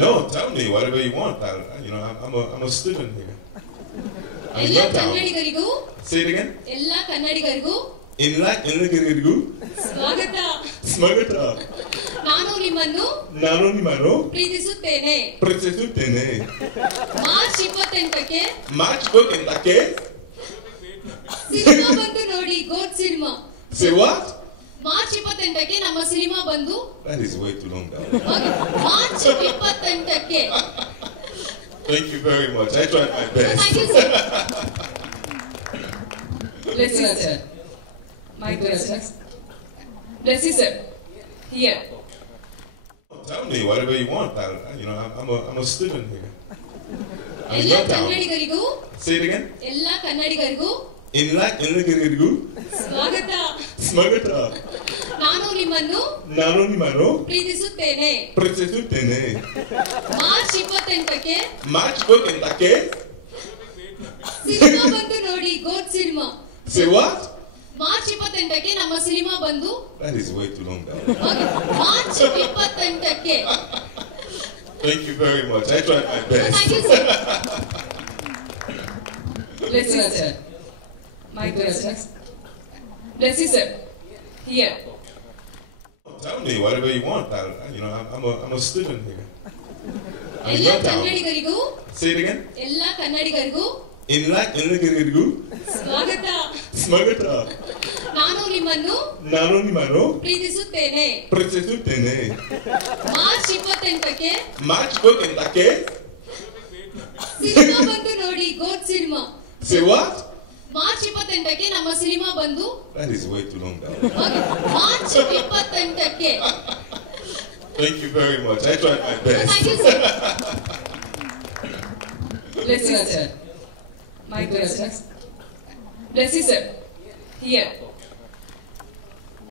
No, tell me whatever you want. I'm a student here. I'm ಎಲ್ಲ your town. ಕನ್ನಡಿಗರಿಗೂ Say it again. ಎಲ್ಲ ಕನ್ನಡಿಗರಿಗೂ ಎಲ್ಲರಿಗೂ ಸ್ವಾಗತ. ಸ್ವಾಗತ. ನಾನು ನಿಮ್ಮನ್ನು ಪ್ರೀತಿಸುತ್ತೇನೆ. ಮಾರ್ಚ್ 28ಕ್ಕೆ ಮಾರ್ಚ್ 28ಕ್ಕೆ ಸಿನಿಮಾ ಬಂದು ನೋಡಿ. GOAT cinema. Say what? March 28ಕ್ಕೆ ನಮ್ಮ ಸಿನಿಮಾ ಬಂದು. That is way too long. March 28ಕ್ಕೆ. Thank you very much. I tried my best. Thank you, sir. Bless you, sir. My blessings. Bless you, sir. Here. Tell me whatever you want. I'm a student here. I'm ಎಲ್ಲ your town. ಕನ್ನಡಿಗರಿಗೂ Say it again. ಎಲ್ಲ ಕನ್ನಡಿಗರಿಗೂ ಎಲ್ಲರಿಗೂ ಸ್ವಾಗತ. ಸ್ವಾಗತ. ನಾನು ನಿಮ್ಮನ್ನು ಪ್ರೀತಿಸುತ್ತೇನೆ. March 28ಕ್ಕೆ March 28ಕ್ಕೆ ಸಿನಿಮಾ ಬಂದು ನೋಡಿ. GOAT cinema. Say what? March 28ಕ್ಕೆ ನಮ್ಮ ಸಿನಿಮಾ ಬಂದು. That is way too long. March 28ಕ್ಕೆ. Thank you very much. I tried my best. Thank you, sir. Bless you, sir. My blessings. Bless you, sir. Here. Tell me whatever you want. I'm a student here. I'm ಎಲ್ಲ your town. ಕನ್ನಡಿಗರಿಗೂ Say it again. ಎಲ್ಲ ಕನ್ನಡಿಗರಿಗೂ ಎಲ್ಲರಿಗೂ ಸ್ವಾಗತ. ಸ್ವಾಗತ. ನಾನು ನಿಮ್ಮನ್ನು ಪ್ರೀತಿಸುತ್ತೇನೆ. March 28ಕ್ಕೆ March 28ಕ್ಕೆ ಸಿನಿಮಾ ಬಂದು ನೋಡಿ. GOAT cinema. Say what? March 28ಕ್ಕೆ ನಮ್ಮ ಸಿನಿಮಾ ಬಂದು. That is way too long. March 28ಕ್ಕೆ. Thank you very much. I tried my best. Thank you, sir. Bless you, sir. My blessings. Bless you, sir. Here.